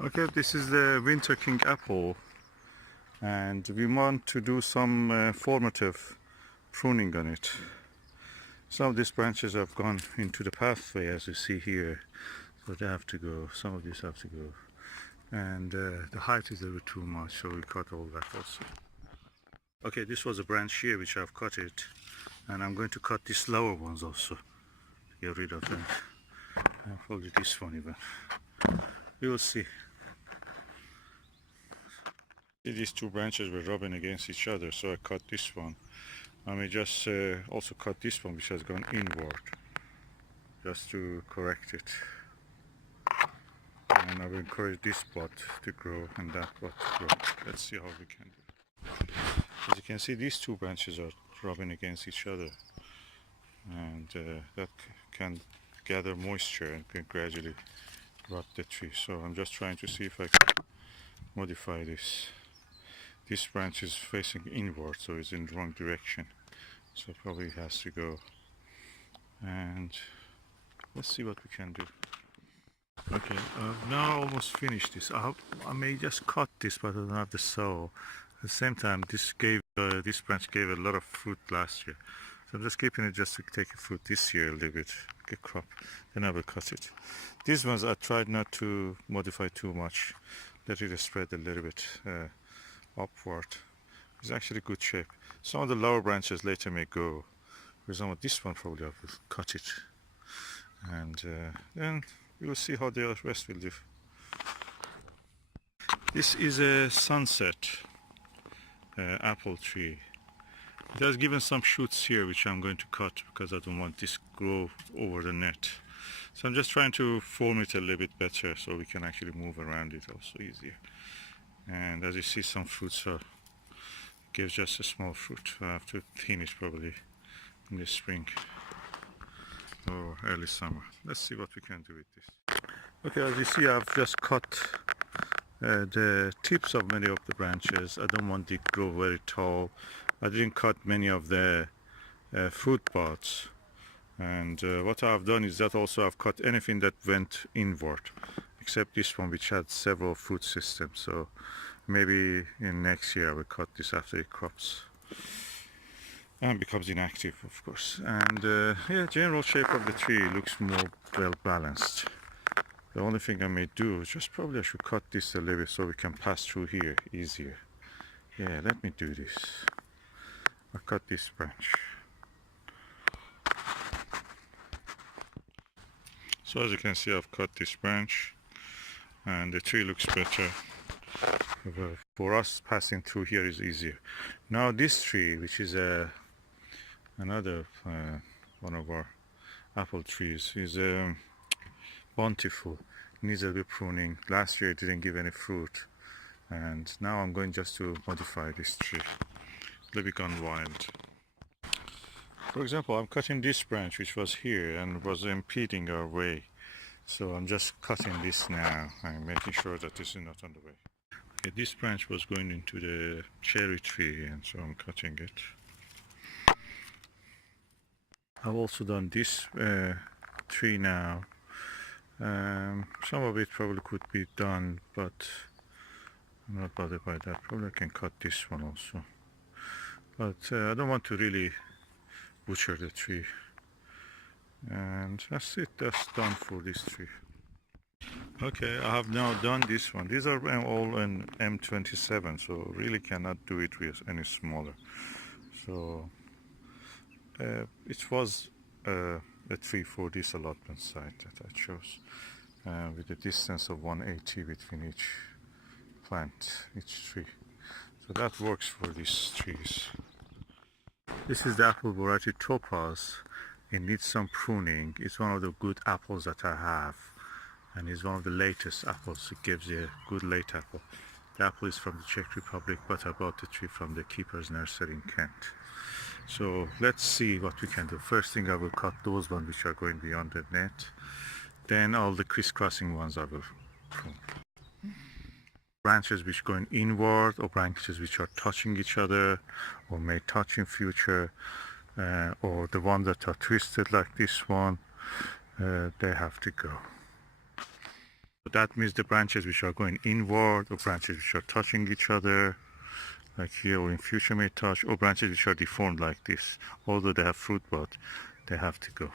Okay, this is the Winter King apple, and we want to do some formative pruning on it. Some of these branches have gone into the pathway, as you see here, so they have to go. Some of these have to go, and the height is a little too much, so we cut all that also. Okay, this was a branch here which I've cut it, and I'm going to cut these lower ones also to get rid of them, and probably this one even. We will see. These two branches were rubbing against each other, so I cut this one. I may just also cut this one, which has gone inward, just to correct it. And I will encourage this pot to grow and that pot to grow. Let's see how we can do it. As you can see, these two branches are rubbing against each other, and that can gather moisture and can gradually rot the tree. So I'm just trying to see if I can modify this. This branch is facing inward, so it's in the wrong direction, so probably it has to go. And let's see what we can do. Okay, now I almost finished this. I may just cut this, but I don't have the saw. At the same time, this branch gave a lot of fruit last year, so I'm just keeping it just to take a fruit this year a little bit, like a crop. Then I will cut it. These ones I tried not to modify too much, let it spread a little bit upward. It's actually good shape. Some of the lower branches later may go. For example, this one probably I will cut it, and then we will see how the rest will do. This is a sunset apple tree. It has given some shoots here which I'm going to cut because I don't want this to grow over the net. So I'm just trying to form it a little bit better so we can actually move around it also easier. And as you see, some fruits gives just a small fruit. I have to thin it probably in the spring or early summer. Let's see what we can do with this. Okay, as you see, I've just cut the tips of many of the branches. I don't want it to grow very tall. I didn't cut many of the fruit pods. And what I've done is that also I've cut anything that went inward, except this one which had several fruit systems. So maybe in next year I will cut this after it crops and becomes inactive, of course. And yeah, general shape of the tree looks more well balanced. The only thing I may do is just probably I should cut this a little bit so we can pass through here easier. Yeah, let me do this. I'll cut this branch. So as you can see, I've cut this branch and the tree looks better. For us, passing through here is easier. Now this tree, which is another one of our apple trees, is bountiful. Needs a bit pruning. Last year it didn't give any fruit, and now I'm going just to modify this tree. It's a little bit gone wild. For example, I'm cutting this branch which was here and was impeding our way. So I'm just cutting this now and making sure that this is not on the way. Okay, this branch was going into the cherry tree, and so I'm cutting it. I've also done this tree now. Some of it probably could be done, but I'm not bothered by that. Probably I can cut this one also. But I don't want to really butcher the tree. And that's it, that's done for this tree. Okay, I have now done this one. These are all in M27, so really cannot do it with any smaller. So it was a tree for this allotment site that I chose, with a distance of 180 between each plant, each tree. So that works for these trees. This is the apple variety Topaz. It needs some pruning. It's one of the good apples that I have, and it's one of the latest apples. It gives you a good late apple. The apple is from the Czech Republic, but I bought the tree from the keeper's nursery in Kent. So let's see what we can do. First thing, I will cut those ones which are going beyond the net. Then all the crisscrossing ones I will prune. Branches which are going inward, or branches which are touching each other or may touch in future, or the ones that are twisted like this one, they have to go. That means the branches which are going inward, or branches which are touching each other, like here, or in future may touch, or branches which are deformed like this. Although they have fruit, but they have to go.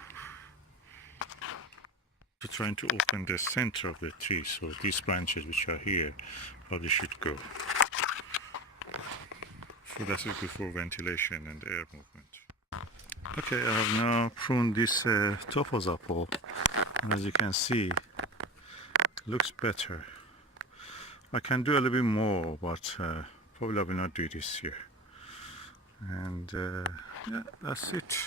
So trying to open the center of the tree, so these branches which are here probably should go. So that's good for ventilation and air movement. Okay, I have now pruned this topaz apple, and as you can see, it looks better. I can do a little bit more, but probably I will not do this here. And yeah, that's it.